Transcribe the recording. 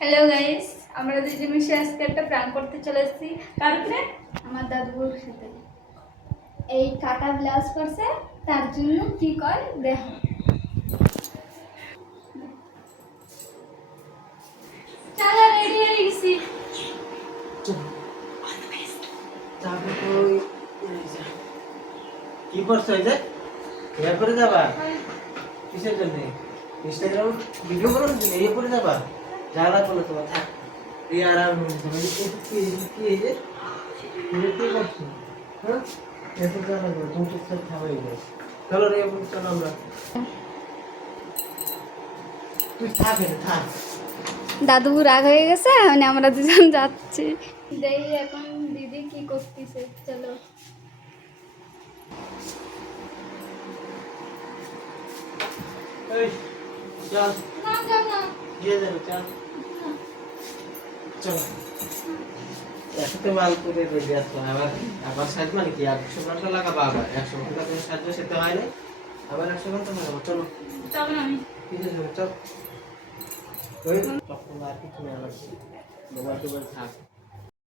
Hello guys, আমরা দুজন মিশে আজকে একটা প্র্যাঙ্ক করতে চলে এসেছি। কার উপরে? আমার দাদুর সাথে। এই কাটা ব্লাউজ পরছে, তার জন্য কি কর দেখো। চলো, রেডি হয়ে গেছি। কি করছো এই যে এর করে যাবা কিসের জন্য ইনস্টাগ্রাম ভিডিও করো না এই করে যাবা যারা বলে তোমার থাক এই আরাম তুমি কি এই যে তুমি কি করছো হ্যাঁ এত জানা না তুমি চুপচাপ খাবাই গেছ চলো রে এখন চলো আমরা তুই থাক এখানে থাক। দাদু রাগ হয়ে গেছে, মানে আমরা দুজন যাচ্ছি। দেখি এখন দিদি কি করতেছে। চলো। এই চল না যাও না। দিয়ে দেবো চল চলো একসাথে মাল করে রেডি আসলো আবার আবার সাইজ মানে কি 100 ঘন্টা লাগাবো আবার 100 ঘন্টা করে সাজবে সেটা হয় না আবার 100 ঘন্টা লাগাবো চলো যাবো না আমি। কিসের জন্য চল ওই তখন আর কিছু না লাগবে মোবাইল টোবাইল থাক